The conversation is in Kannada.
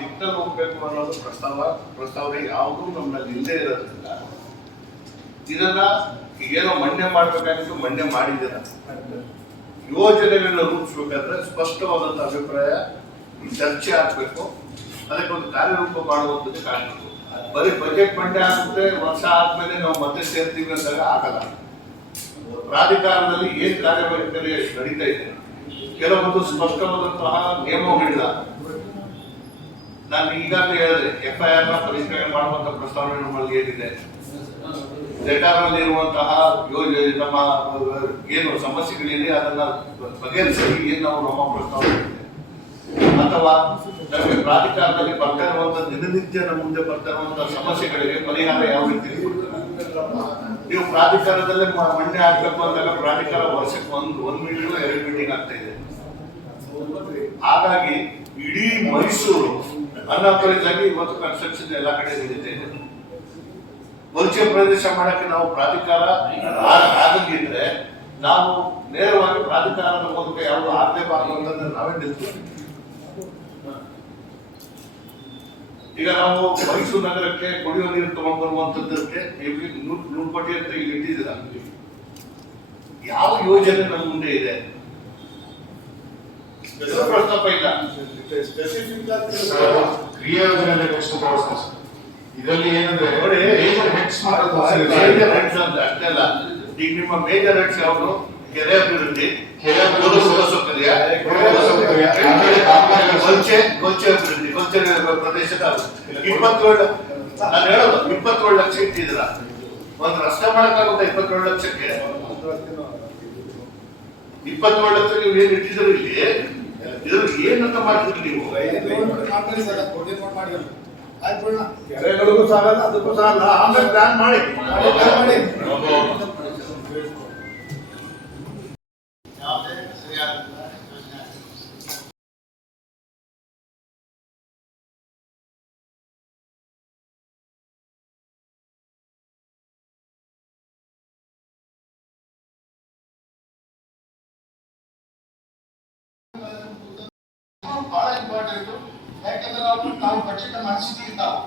ದಿಕ್ಕಲ್ಲಿ ಹೋಗ್ಬೇಕು ಅನ್ನೋದು ಪ್ರಸ್ತಾವನೆ ಯಾವುದೂ ನಮ್ಮಲ್ಲಿ ಇಲ್ಲದೆ ಇರೋದ್ರಿಂದ ಇದನ್ನ ಏನೋ ಮನ್ನೆ ಮಾಡ್ಬೇಕಾಗಿತ್ತು, ಮನ್ನೆ ಮಾಡಿದ್ದೀರ. ಯೋಜನೆಗಳನ್ನ ರೂಪಿಸ್ಬೇಕಾದ್ರೆ ಸ್ಪಷ್ಟವಾದಂತ ಅಭಿಪ್ರಾಯ ಚರ್ಚೆ ಆಗ್ಬೇಕು, ಅದಕ್ಕೆ ಒಂದು ಕಾರ್ಯರೂಪ ಮಾಡುವಂಥದ್ದು ಕಾಣಬೇಕು. ಬರೀ ಬಜೆಟ್ ಮಂಡ್ಯ ಆಗುತ್ತೆ, ವರ್ಷ ಆದ್ಮೇಲೆ ನಾವು ಮತ್ತೆ ಸೇರ್ತೀವಿ ಅಂದಾಗ ಆಗಲ್ಲ. ಪ್ರಾಧಿಕಾರದಲ್ಲಿ ಏನ್ ಕಾರ್ಯವೈಖರಿ ನಡೀತಾ ಇದೆ, ಕೆಲವೊಂದು ಸ್ಪಷ್ಟವಾದಂತಹ ನಿಯಮಗಳಿಲ್ಲ. ನಾನು ಈಗಾಗಲೇ ಹೇಳಿದೆ, FIR ನ ಪರಿಷ್ಕರಣೆ ಮಾಡುವಂತ ಪ್ರಸ್ತಾವನೆ ನಮ್ಮಲ್ಲಿ ಏನಿದೆ, ನಲ್ಲಿ ಇರುವಂತಹ ಯೋಜನೆ ನಮ್ಮ ಏನು ಸಮಸ್ಯೆಗಳಿದೆ ಅದನ್ನ ಬಗೆಹರಿಸಲು ಏನು ನಾವು ನಮ್ಮ ಪ್ರಸ್ತಾವನೆ ಇದೆ, ಅಥವಾ ನಮಗೆ ಪ್ರಾಧಿಕಾರದಲ್ಲಿ ಬರ್ತಾ ಇರುವಂತಹ ದಿನನಿತ್ಯ ನಮ್ಮ ಮುಂದೆ ಬರ್ತಾ ಇರುವಂತಹ ಸಮಸ್ಯೆಗಳಿಗೆ ಪರಿಹಾರ ಯಾವ ರೀತಿ ನೀವು ಪ್ರಾಧಿಕಾರದಲ್ಲೇ ಮಂಡ್ಯ ಆಗ್ಬೇಕು ಅಂದಾಗ ಪ್ರಾಧಿಕಾರ ವರ್ಷಕ್ಕೆ ಒಂದು ಮೀಟಿಂಗ್ 2 ಮೀಟಿಂಗ್ ಆಗ್ತಾ ಇದೆ. ಹಾಗಾಗಿ ಇಡೀ ಮೈಸೂರು ಅನಾಥರಿಗಾಗಿ ಇವತ್ತು ಕನ್ಸ್ಟ್ರಕ್ಷನ್ ಎಲ್ಲ ಕಡೆ ನಡೀತಾ ಇದೆ. ವಲಸೆ ಪ್ರದೇಶ ಮಾಡಕ್ಕೆ ನಾವು ಪ್ರಾಧಿಕಾರ ಆಗಂಗಿದ್ರೆ ನಾವು ನೇರವಾಗಿ ಪ್ರಾಧಿಕಾರದ ಮೂಲಕ ಯಾವುದು ಆಗಲೇಬಾರದು ಅಂತಂದ್ರೆ ನಾವೇ ನಿಲ್ತೀವಿ. ಈಗ ನಾವು ಮೈಸೂರು ನಗರಕ್ಕೆ ಕುಡಿಯುವ ನೀರು ತಗೊಂಡ್ ಬರುವಂತದ್ದಕ್ಕೆ 100 ಕೋಟಿ ಅಂತ ಇಲ್ಲಿ ಇಟ್ಟಿದ್ದೀರ. ಯಾವ ಯೋಜನೆ ನಮ್ಮ ಮುಂದೆ ಇದೆ ಪ್ರಸ್ತಾಪ ಇಲ್ಲ. ಕ್ರಿಯಾ ಯೋಜನೆ ಇದರಲ್ಲಿ ಏನಂದ್ರೆ ನೋಡಿ, ಅಷ್ಟೇ ಅಲ್ಲ. ಈಗ ನಿಮ್ಮ ಮೇಜರ್ ಹೆಡ್ಸ್ ಯಾವುದು? ಕೆರೆ ಅಭಿವೃದ್ಧಿ, ಗೊಂಚೆ ಅಭಿವೃದ್ಧಿ, ಗೊಂಚೆ ಪ್ರದೇಶದ 27 ನಾನು ಹೇಳೋದು 27 ಲಕ್ಷ ಇಟ್ಟಿದ್ದೀರ. ಒಂದು ರಸ್ತೆ ಮಾಡಕ್ಕಾಗುತ್ತೆ 27 ಲಕ್ಷಕ್ಕೆ? 27 ಲಕ್ಷ ನೀವು ಏನ್ ಇಟ್ಟಿದ್ರು ಇಲ್ಲಿ, ಇದ್ರಲ್ಲಿ ಏನಂತ ಮಾಡ್ತೀರಿ ನೀವು? ಕೆರೆಗಳಿಗೂ ಸಾಗಲ್ಲ, ಅದಕ್ಕೂ ಸಾಗಲ್ಲ. ಆಮೇಲೆ ಪ್ಲಾನ್ ಮಾಡಿ ಬಹಳ ಇಂಪಾರ್ಟೆಂಟ್. ಯಾಕಂದ್ರೆ ನಾವು ಬಜೆಟ್ ಮಾಡಿಸಿದ್ದೀವಿ ನಾವು.